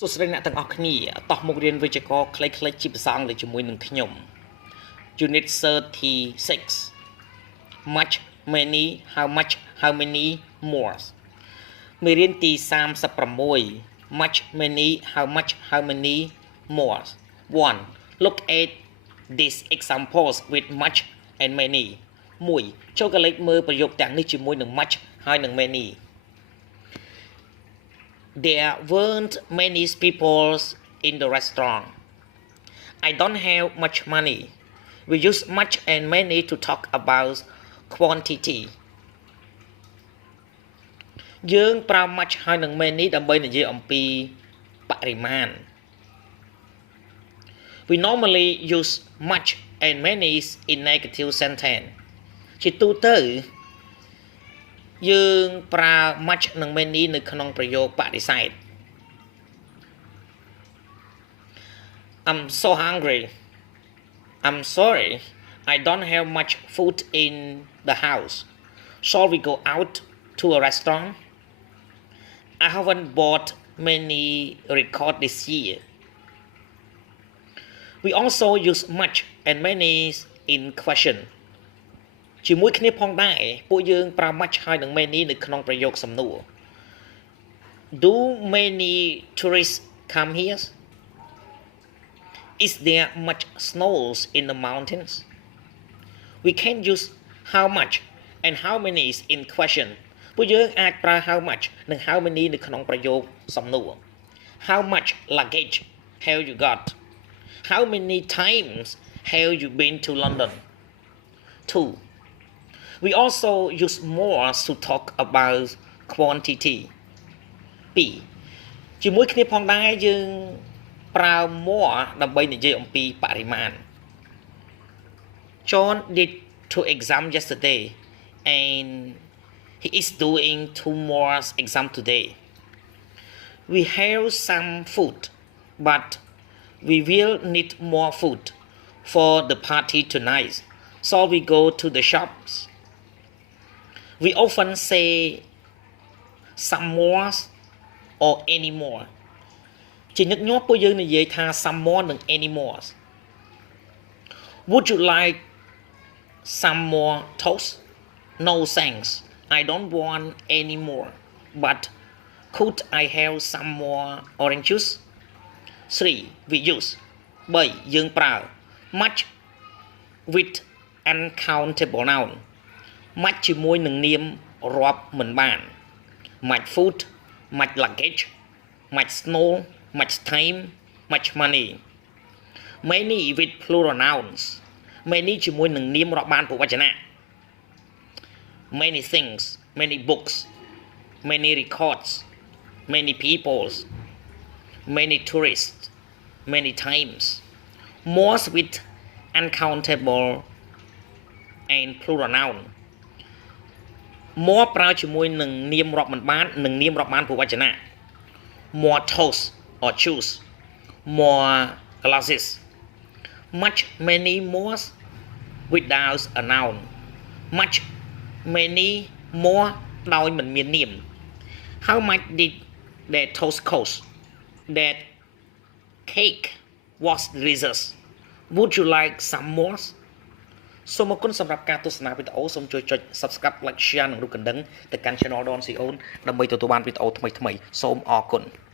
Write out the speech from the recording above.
សួស្តីអ្នកទាំងអស់គ្នាតោះមករៀនវិជ្ជាករខ្លីៗជាភាសាអង់គ្លេសជាមួយនឹងខ្ញុំ Unit 36 Much many how much how many more មេរៀនទី36 Much many how many more 1 Look at these examples with much and many 1ចូលកលេចមើលប្រយោគទាំងនេះជាមួយនឹង much ហើយនឹង many There weren't many people in the restaurant. I don't have much money. We use much and many to talk about quantity. យើងប្រើ much ហើយនឹង many ដើម្បីនិយាយអំពីបរិមាណ We normally use much and many in negative sentence. ជាទូទៅយើងប្រើ much និង many នៅក្នុងប្រយោគបដិសេធ I'm so hungry. I'm sorry. I don't have much food in the house. Shall we go out to a restaurant? I haven't bought many records this year. We also use much and many in question. ជាមួយគ្នាផងដែរពួកយើងប្រើ much ហើយនឹង many នៅក្នុងប្រយោគសំណួរ Do many tourists come here? Is there much snows in the mountains? We can use how much and how many is in question ពួកយើងអាចប្រើ how much និង how many នៅក្នុងប្រយោគសំណួរ How much luggage have you got? How many times have you been to London? 2. We also use more to talk about quantity. B. ជាមួយគ្នាផងដែរយើងប្រើ more ដើម្បីនិយាយអំពីបរិមាណ John did 2 exams yesterday and he is doing 2 more exams today. We have some food but we will need more food for the party tonight. So we go to the shops. We often say some more or any more ជាញឹកញាប់ពួកយើងនិយាយថា some more និង any more Would you like some more toast? No thanks. I don't want any more. But could I have some more orange juice? 3. We use 3. យើងប្រើ much with uncountable noun much ជាមួយនឹងនាមរាប់មិនបាន much food much luggage much snow much time much money many with plural nouns many ជាមួយនឹងនាមរាប់បានবহুវចនៈ many things many books many records many people many tourists many times more with uncountable and plural noun more ប្រើជាមួយនឹងនាមរាប់មិនបាននិងនាមរាប់បានবহুវចនៈ more toast or juice more glasses much many more without a noun much many more ដោយមិនមាននាម How much did that toast cost? That cake was delicious. Would you like some more? សូមអរគុណសម្រាប់ការទស្សនាវីដេអូសូមជួយចុច Subscribe Like Share និងរូបកណ្ដឹងទៅកាន់ Channel Dan Sreyoun ដើម្បីទទួលបានវីដេអូថ្មីៗសូមអរគុណ